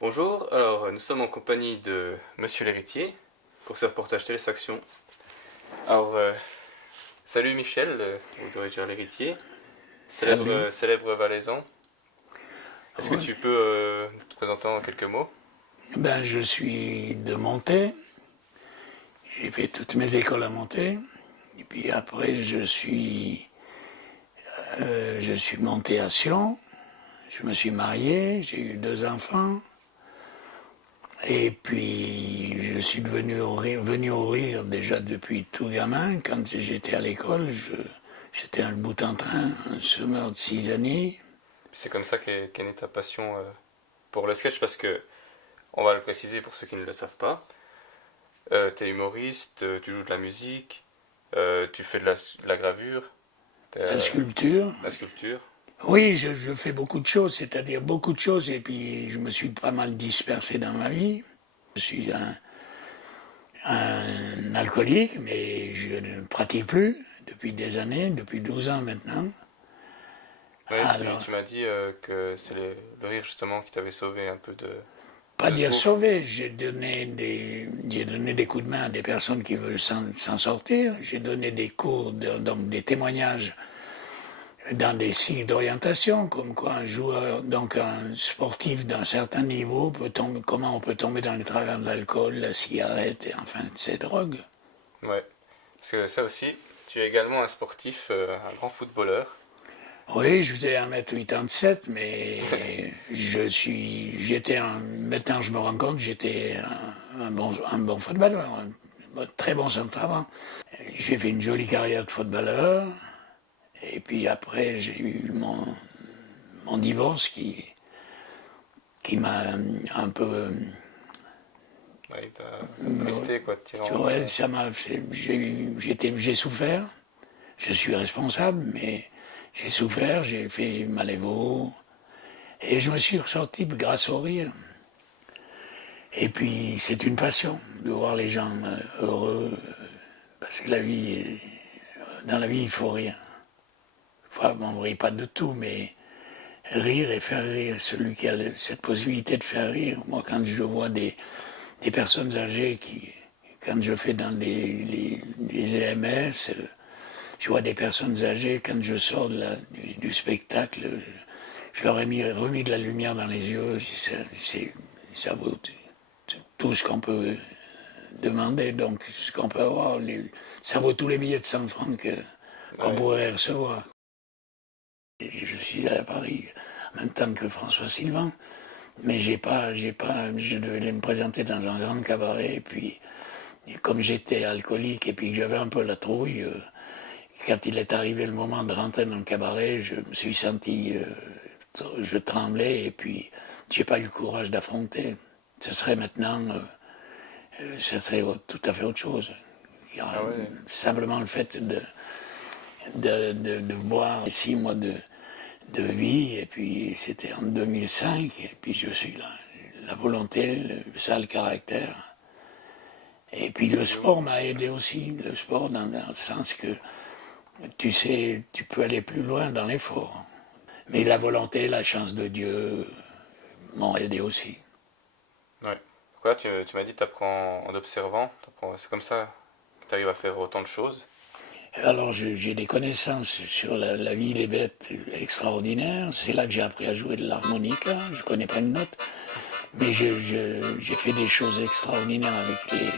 Bonjour, alors nous sommes en compagnie de Monsieur l'héritier pour ce reportage Télésaction. Alors, salut Michel, ou dois-je dire l'héritier, Salut. célèbre valaisan. Est-ce que Ouais. tu peux te présenter en quelques mots? Ben, je suis de Monté. J'ai fait toutes mes écoles à Monté. Et puis après, je suis monté à Sion. Je me suis marié. J'ai eu 2 enfants. Et puis, je suis venu au rire déjà depuis tout gamin. Quand j'étais à l'école, j'étais un bout en train, un semeur de 6 années. C'est comme ça qu'est née ta passion pour le sketch parce que, on va le préciser pour ceux qui ne le savent pas, t'es humoriste, tu joues de la musique, tu fais de la gravure, La de sculpture. la sculpture. Oui, je fais beaucoup de choses, c'est-à-dire beaucoup de choses, et puis je me suis pas mal dispersé dans ma vie. Je suis un alcoolique, mais je ne pratique plus depuis des années, depuis 12 ans maintenant. Oui, Alors, tu m'as dit que c'est le rire justement qui t'avait sauvé un peu pas de ce dire gouffre. sauver, j'ai donné des coups de main à des personnes qui veulent s'en sortir. J'ai donné des cours, donc des témoignages dans des sites d'orientation, comme quoi un joueur, donc un sportif d'un certain niveau, comment on peut tomber dans le travers de l'alcool, la cigarette et enfin de ces drogues. Ouais. Parce que ça aussi, tu es également un sportif, un grand footballeur. Oui, je faisais 1,87 m, mais maintenant je me rends compte, j'étais un bon footballeur, un très bon centre avant. J'ai fait une jolie carrière de footballeur, et puis après j'ai eu mon divorce qui m'a un peu. Ouais, il t'a attristé, quoi, de tirer en Ouais, longueur. j'ai souffert, je suis responsable, mais j'ai souffert, j'ai fait Malévo, et je me suis ressorti grâce au rire. Et puis c'est une passion de voir les gens heureux, parce que dans la vie il faut rire. Enfin, on ne rit pas de tout, mais rire et faire rire, celui qui a cette possibilité de faire rire. Moi, quand je vois des personnes âgées quand je fais dans les EMS, je vois des personnes âgées, quand je sors du spectacle, je leur ai remis de la lumière dans les yeux. Ça vaut tout ce qu'on peut demander, donc ce qu'on peut avoir. Ça vaut tous les billets de 100 francs qu'on Ouais. pourrait recevoir. Et je suis à Paris en même temps que François Sylvain, mais je devais me présenter dans un grand cabaret, et puis comme j'étais alcoolique et puis que j'avais un peu la trouille, quand il est arrivé le moment de rentrer dans le cabaret, je me suis senti, je tremblais, et puis j'ai pas eu le courage d'affronter. Ce serait maintenant, ce serait tout à fait autre chose. Ah ouais. Simplement le fait de boire 6 mois de vie, et puis c'était en 2005, et puis je suis là. La volonté, ça, le caractère. Et puis le sport m'a aidé aussi, le sport dans le sens que tu sais, tu peux aller plus loin dans l'effort. Mais la volonté, la chance de Dieu m'ont aidé aussi. Ouais. Voilà, tu m'as dit que tu apprends en observant. C'est comme ça que tu arrives à faire autant de choses. Alors j'ai des connaissances sur la vie des bêtes extraordinaires. C'est là que j'ai appris à jouer de l'harmonica. Je connais pas une note, mais j'ai fait des choses extraordinaires avec les.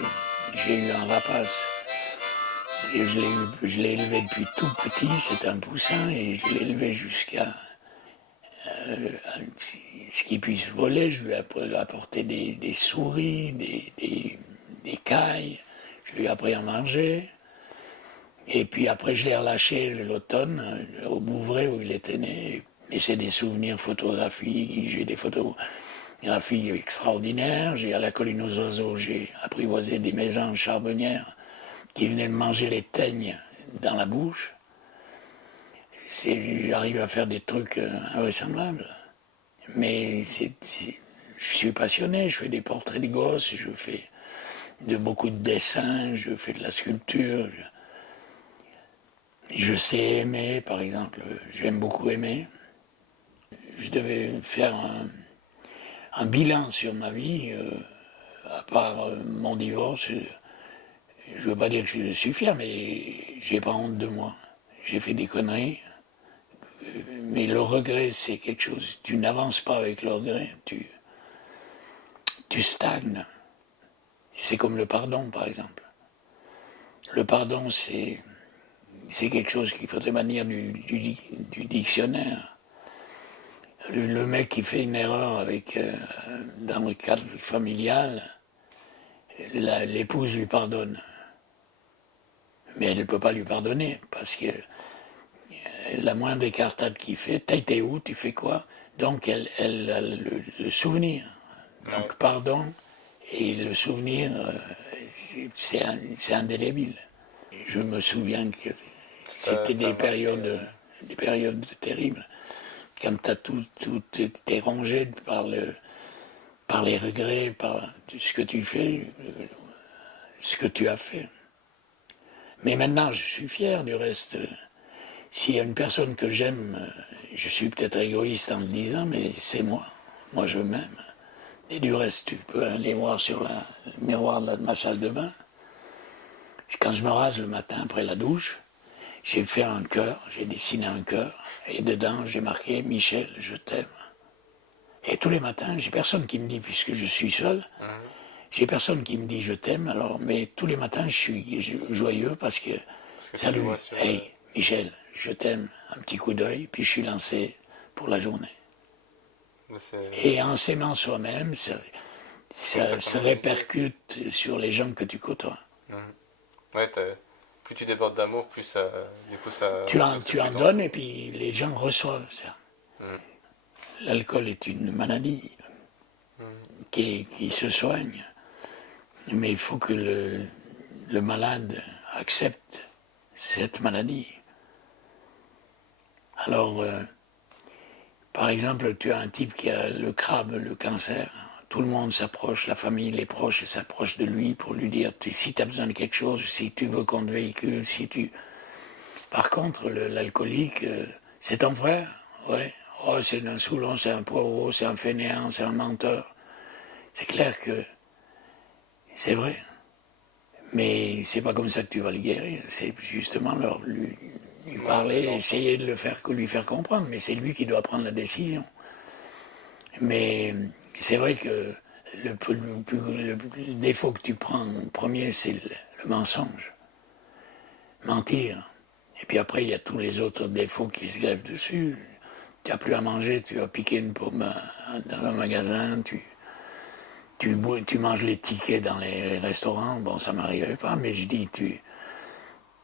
J'ai eu un rapace et je l'ai élevé depuis tout petit. C'était un poussin et je l'ai élevé jusqu'à ce qu'il puisse voler. Je lui ai apporté des souris, des cailles. Je lui ai appris à manger. Et puis après, je l'ai relâché l'automne, au Bouvray où il était né. Et c'est des souvenirs photographiques. J'ai des photographies extraordinaires. À la colline aux oiseaux, j'ai apprivoisé des mésanges charbonnières qui venaient me manger les teignes dans la bouche. J'arrive à faire des trucs invraisemblables. Mais je suis passionné, je fais des portraits de gosses, je fais beaucoup de dessins, je fais de la sculpture. Je sais aimer, par exemple, j'aime beaucoup aimer. Je devais faire un bilan sur ma vie, à part mon divorce. Je veux pas dire que je suis fier, mais j'ai pas honte de moi. J'ai fait des conneries, mais le regret, c'est quelque chose. Tu n'avances pas avec le regret, tu stagnes. C'est comme le pardon, par exemple. Le pardon, c'est quelque chose qu'il faudrait bannir du dictionnaire. Le mec qui fait une erreur dans le cadre familial, l'épouse lui pardonne. Mais elle ne peut pas lui pardonner, parce que la moindre écartade qu'il fait, t'as été où, tu fais quoi? Donc elle a le souvenir. Donc Ouais. pardon et le souvenir, c'est indélébile. Je me souviens que c'était Ça t'a marqué. des périodes terribles. Quand tout est rongé par les regrets, par ce que tu fais, ce que tu as fait. Mais maintenant, je suis fier du reste. S'il y a une personne que j'aime, je suis peut-être égoïste en le disant, mais c'est moi. Moi, je m'aime. Et du reste, tu peux aller voir sur le miroir de ma salle de bain. Quand je me rase le matin après la douche, j'ai fait un cœur, j'ai dessiné un cœur, et dedans, j'ai marqué « Michel, je t'aime ». Et tous les matins, j'ai personne qui me dit, puisque je suis seul, Mhm. j'ai personne qui me dit je t'aime, alors, mais tous les matins, je suis joyeux parce que, Parce que tu le salut, vois sur. hey, Michel, je t'aime, un petit coup d'œil, puis je suis lancé pour la journée. Et en s'aimant soi-même, Oui, ça ça se commence comme ça. répercute sur les gens que tu côtoies. Mhm. Ouais, plus tu débordes d'amour, plus ça, du coup, ça Tu ressurgit en dans donnes toi. et puis les gens reçoivent ça. Mhm. L'alcool est une maladie Mhm. qui se soigne, mais il faut que le malade accepte cette maladie. Alors, par exemple, tu as un type qui a le crabe, le cancer. Tout le monde s'approche, la famille, les proches s'approchent de lui pour lui dire si tu as besoin de quelque chose, si tu veux qu'on te véhicule, si tu. Par contre, l'alcoolique, c'est ton frère. Ouais. Oh, c'est un saoulon, c'est un poireau, c'est un fainéant, c'est un menteur. C'est clair que c'est vrai. Mais c'est pas comme ça que tu vas le guérir. C'est justement lui Ouais, parler, dans le essayer sens. de lui faire comprendre. Mais c'est lui qui doit prendre la décision. Mais c'est vrai que le défaut que tu prends en premier, c'est le mensonge. Mentir. Et puis après, il y a tous les autres défauts qui se grèvent dessus. Tu n'as plus à manger, tu as piqué une pomme dans un magasin, tu manges les tickets dans les restaurants. Bon, ça m'arrivait pas, mais je dis,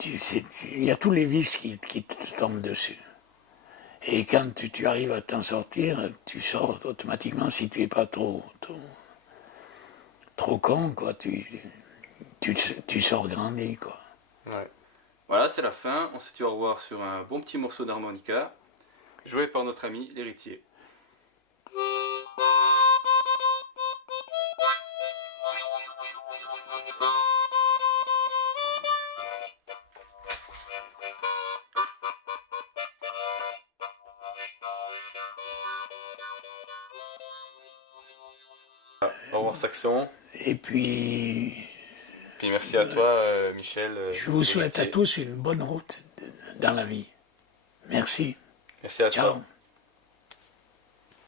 il y a tous les vices qui te tombent dessus. Et quand tu arrives à t'en sortir, tu sors automatiquement si tu n'es pas trop con, quoi. Tu sors grandi, quoi. Ouais. Voilà, c'est la fin. On se dit au revoir sur un bon petit morceau d'harmonica, joué par notre ami l'héritier. Au revoir Saxon. Et puis, Puis merci à toi, Michel, je vous souhaite à l'héritier. tous une bonne route dans la vie. Merci. Merci à Ciao. toi.